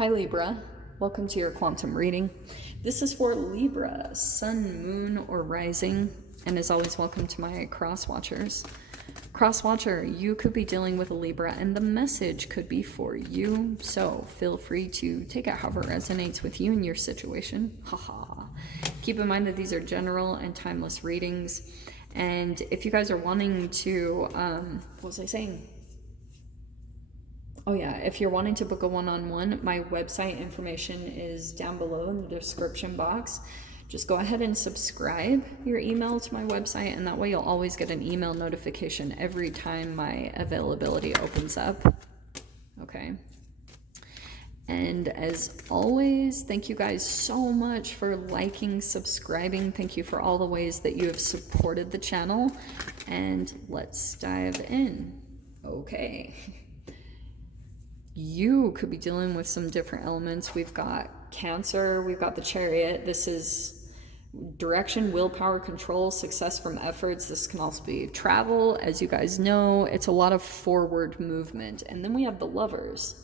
Hi Libra, welcome to your quantum reading. This is for Libra, sun, moon, or rising, and as always, welcome to my cross watchers. Cross watcher, you could be dealing with a Libra, and the message could be for you, so feel free to take it however resonates with you and your situation. Haha. Keep in mind that these are general and timeless readings, and if you guys are wanting to, what was I saying? Oh yeah, if you're wanting to book a one-on-one, my website information is down below in the description box. Just go ahead and subscribe your email to my website, and that way you'll always get an email notification every time my availability opens up. Okay. And as always, thank you guys so much for liking, subscribing. Thank you for all the ways that you have supported the channel. And let's dive in. Okay. You could be dealing with some different elements. We've got Cancer, we've got the Chariot. This is direction, willpower, control, success from efforts. This can also be travel. As you guys know, it's a lot of forward movement. And then we have the Lovers.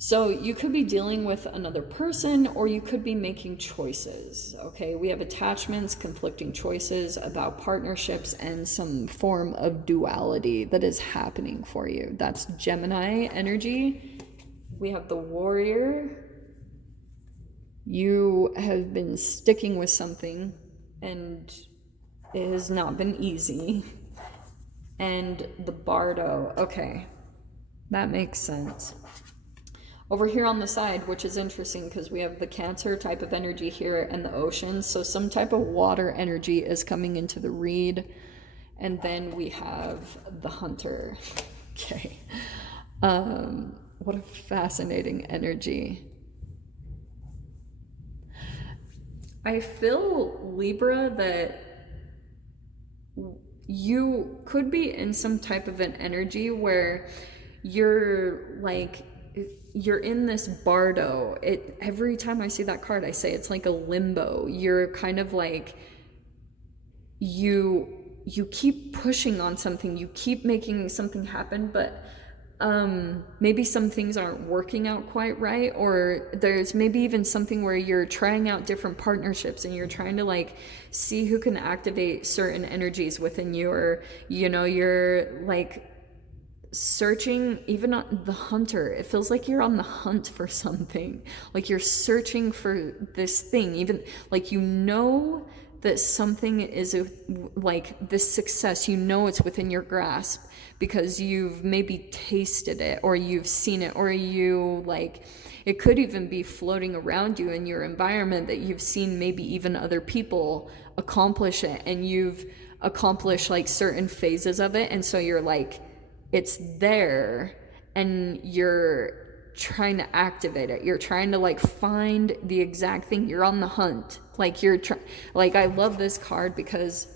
So you could be dealing with another person, or you could be making choices, okay? We have attachments, conflicting choices about partnerships, and some form of duality that is happening for you. That's Gemini energy. We have the Warrior. You have been sticking with something, and it has not been easy. And the Bardo, okay, that makes sense. Over here on the side, which is interesting because we have the Cancer type of energy here and the ocean. So some type of water energy is coming into the read. And then we have the Hunter. Okay. What a fascinating energy. I feel, Libra, that you could be in some type of an energy where you're like, you're in this bardo. Every time I see that card, I say it's like a limbo. You're kind of like, you keep pushing on something, you keep making something happen, but maybe some things aren't working out quite right, or there's maybe even something where you're trying out different partnerships and you're trying to like see who can activate certain energies within you, or you're like searching. Even on the Hunter, it feels like you're on the hunt for something, like you're searching for this thing, even like that something is like this success, it's within your grasp because you've maybe tasted it, or you've seen it, or it could even be floating around you in your environment that you've seen maybe even other people accomplish it, and you've accomplished like certain phases of it, and so you're like, it's there and you're trying to activate it. You're trying to like find the exact thing. You're on the hunt. Like I love this card because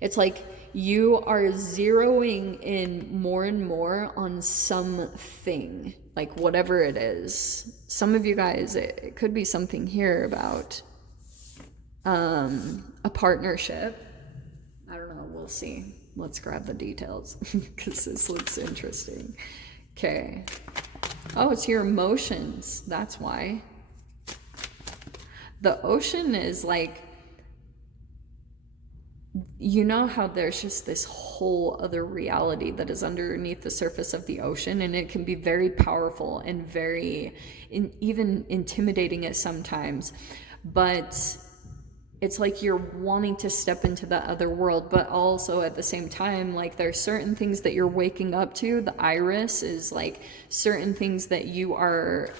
it's like you are zeroing in more and more on something, like whatever it is. Some of you guys, it could be something here about a partnership. I don't know, we'll see. Let's grab the details because this looks interesting. Okay. Oh, it's your emotions. That's why. The ocean is like, how there's just this whole other reality that is underneath the surface of the ocean, and it can be very powerful and very even intimidating at sometimes. But it's like you're wanting to step into the other world, but also at the same time, like there's certain things that you're waking up to. The iris is like certain things that you are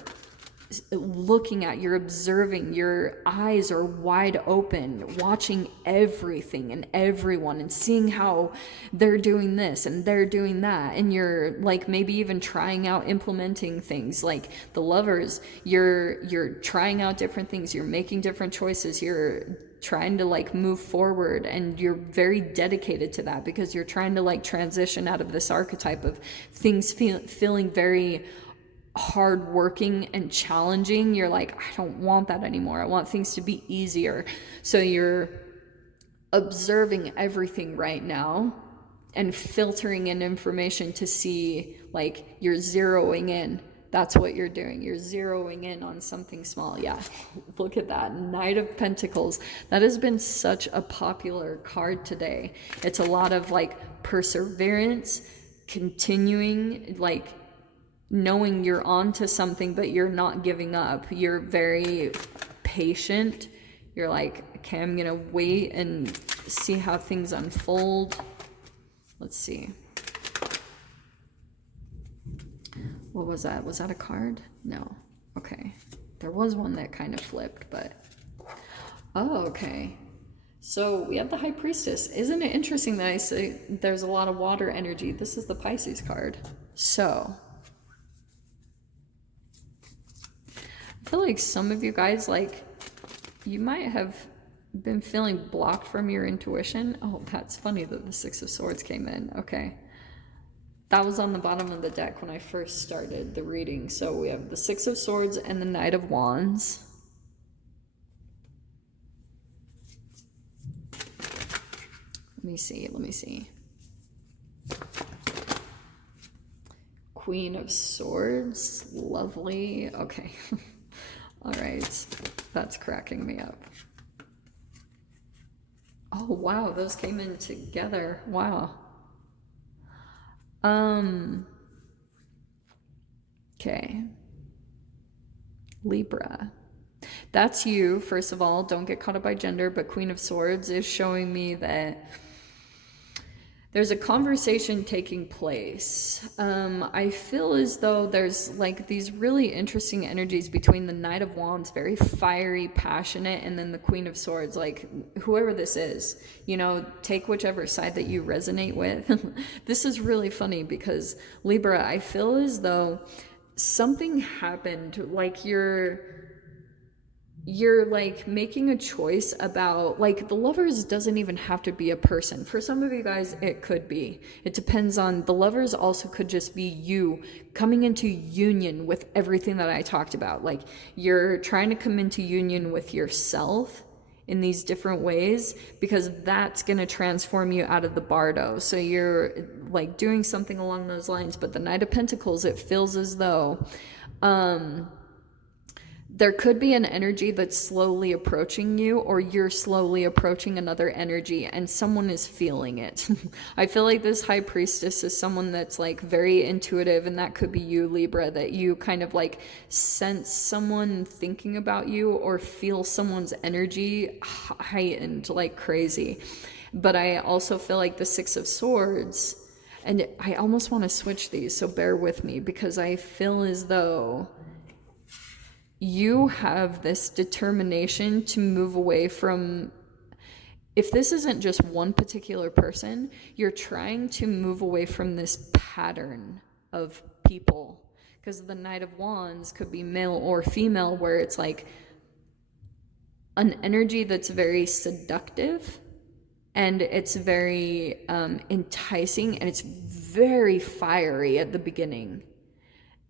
looking at, you're observing, your eyes are wide open, watching everything and everyone and seeing how they're doing this and they're doing that, and you're like maybe even trying out implementing things. Like the Lovers, you're trying out different things, you're making different choices, you're trying to like move forward, and you're very dedicated to that because you're trying to like transition out of this archetype of things feeling very hardworking and challenging. You're like, I don't want that anymore. I want things to be easier. So you're observing everything right now and filtering in information to see, like, you're zeroing in That's what you're doing. You're zeroing in on something small. Yeah, look at that. Knight of Pentacles. That has been such a popular card today. It's a lot of like perseverance, continuing, like knowing you're on to something, but you're not giving up. You're very patient. You're like, okay, I'm going to wait and see how things unfold. Let's see. What was that? Was that a card? No. Okay. There was one that kind of flipped, but... Oh, okay. So we have the High Priestess. Isn't it interesting that I say there's a lot of water energy? This is the Pisces card. So... I feel like some of you guys, like, you might have been feeling blocked from your intuition. Oh, that's funny that the Six of Swords came in. Okay. That was on the bottom of the deck when I first started the reading. So we have the Six of Swords and the Knight of Wands. Let me see. Queen of Swords. Lovely. Okay. All right. That's cracking me up. Oh, wow. Those came in together. Wow. Okay. Libra. That's you, first of all. Don't get caught up by gender, but Queen of Swords is showing me that there's a conversation taking place. I feel as though there's like these really interesting energies between the Knight of Wands, very fiery, passionate, and then the Queen of Swords, like whoever this is, you know, take whichever side that you resonate with. This is really funny because Libra, I feel as though something happened, like you're like making a choice about, like, the Lovers doesn't even have to be a person. For some of you guys, it could be. It depends on, the Lovers also could just be you coming into union with everything that I talked about. Like, you're trying to come into union with yourself in these different ways, because that's going to transform you out of the bardo. So you're like doing something along those lines. But the Knight of Pentacles, it feels as though there could be an energy that's slowly approaching you, or you're slowly approaching another energy and someone is feeling it. I feel like this High Priestess is someone that's like very intuitive, and that could be you, Libra, that you kind of like sense someone thinking about you or feel someone's energy heightened like crazy. But I also feel like the Six of Swords, and I almost want to switch these, so bear with me, because I feel as though you have this determination to move away from, if this isn't just one particular person, you're trying to move away from this pattern of people. Because the Knight of Wands could be male or female, where it's like an energy that's very seductive, and it's very enticing, and it's very fiery at the beginning.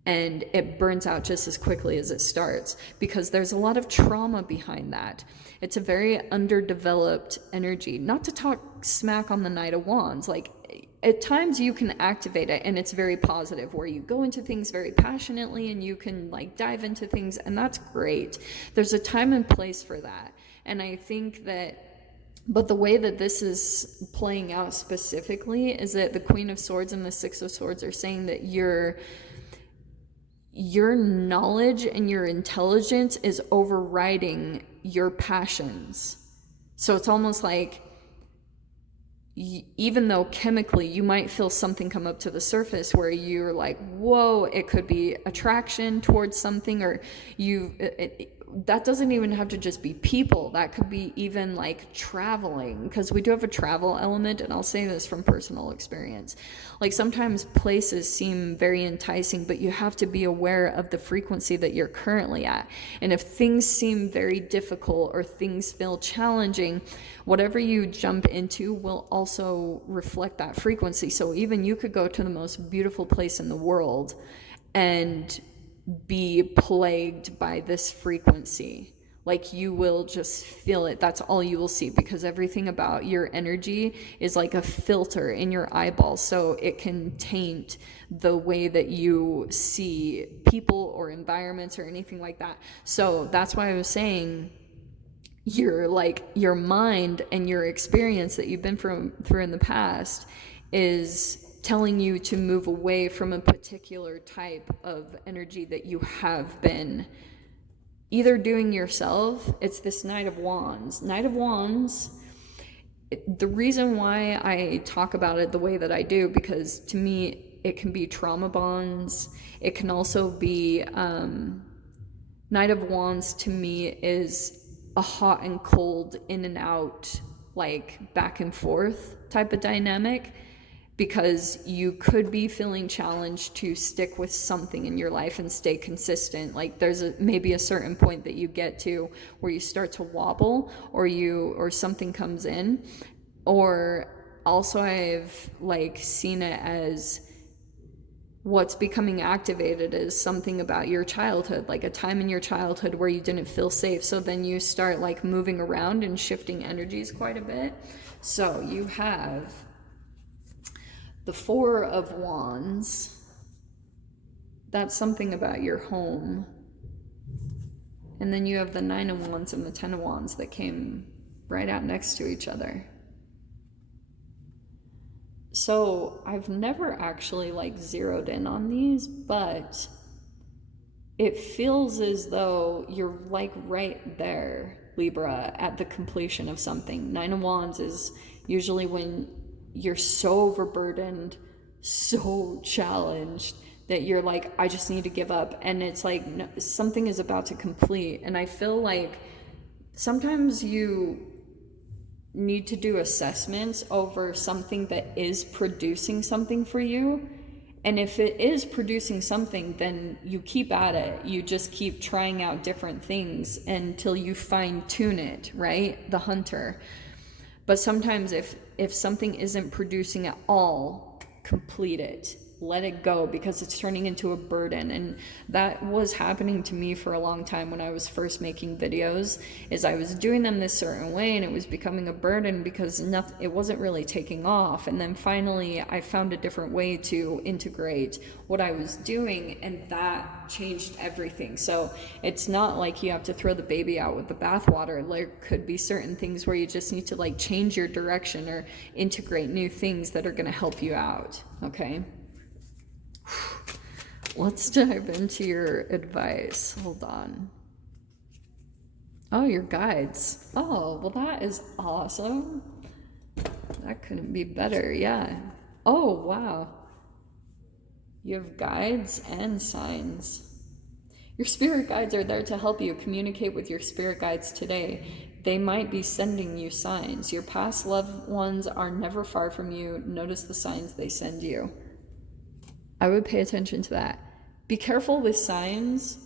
And it burns out just as quickly as it starts, because there's a lot of trauma behind that. It's a very underdeveloped energy. Not to talk smack on the Knight of Wands, like at times you can activate it and it's very positive, where you go into things very passionately and you can like dive into things, and that's great. There's a time and place for that. And I think that, but the way that this is playing out specifically is that the Queen of Swords and the Six of Swords are saying that your knowledge and your intelligence is overriding your passions. So it's almost like, even though chemically you might feel something come up to the surface where you're like, whoa, it could be attraction towards something, or that doesn't even have to just be people. That could be even like traveling, because we do have a travel element, and I'll say this from personal experience. Like sometimes places seem very enticing, but you have to be aware of the frequency that you're currently at. And if things seem very difficult or things feel challenging, whatever you jump into will also reflect that frequency. So even you could go to the most beautiful place in the world and be plagued by this frequency. Like, you will just feel it. That's all you will see, because everything about your energy is like a filter in your eyeballs, so it can taint the way that you see people or environments or anything like that. So that's why I was saying your mind and your experience that you've been through in the past is telling you to move away from a particular type of energy that you have been either doing yourself. It's this Knight of Wands. The reason why I talk about it the way that I do, because to me it can be trauma bonds. It can also be Knight of Wands to me is a hot and cold, in and out, like back and forth type of dynamic, because you could be feeling challenged to stick with something in your life and stay consistent. Like, there's maybe a certain point that you get to where you start to wobble, or something comes in. Or also, I've like seen it as what's becoming activated is something about your childhood, like a time in your childhood where you didn't feel safe. So then you start like moving around and shifting energies quite a bit. So you have the Four of Wands. That's something about your home. And then you have the Nine of Wands and the Ten of Wands that came right out next to each other. So I've never actually like zeroed in on these, but it feels as though you're like right there, Libra, at the completion of something. Nine of Wands is usually when you're so overburdened, so challenged, that you're like, I just need to give up. And it's like something is about to complete. And I feel like sometimes you need to do assessments over something that is producing something for you. And if it is producing something, then you keep at it. You just keep trying out different things until you fine tune it, right? The hunter. But sometimes if something isn't producing at all, complete it. Let it go, because it's turning into a burden. And that was happening to me for a long time when I was first making videos, is I was doing them this certain way and it was becoming a burden because it wasn't really taking off. And then finally I found a different way to integrate what I was doing, and that changed everything. So it's not like you have to throw the baby out with the bathwater. There could be certain things where you just need to like change your direction or integrate new things that are going to help you out. Okay. Let's dive into your advice. Hold on. Oh, your guides. Oh, well, that is awesome. That couldn't be better. Yeah. Oh, wow. You have guides and signs. Your spirit guides are there to help you communicate with your spirit guides today. They might be sending you signs. Your past loved ones are never far from you. Notice the signs they send you. I would pay attention to that. Be careful with signs.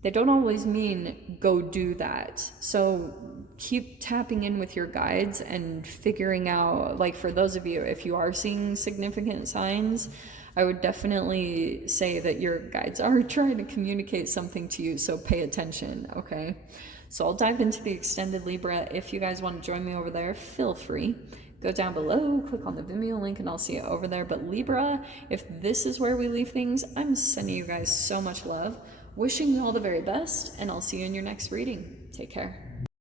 They don't always mean go do that. So keep tapping in with your guides and figuring out, like, for those of you, if you are seeing significant signs, I would definitely say that your guides are trying to communicate something to you. So pay attention, okay? So I'll dive into the extended Libra. If you guys want to join me over there, feel free. Go down below, click on the Vimeo link, and I'll see you over there. But Libra, if this is where we leave things, I'm sending you guys so much love. Wishing you all the very best, and I'll see you in your next reading. Take care.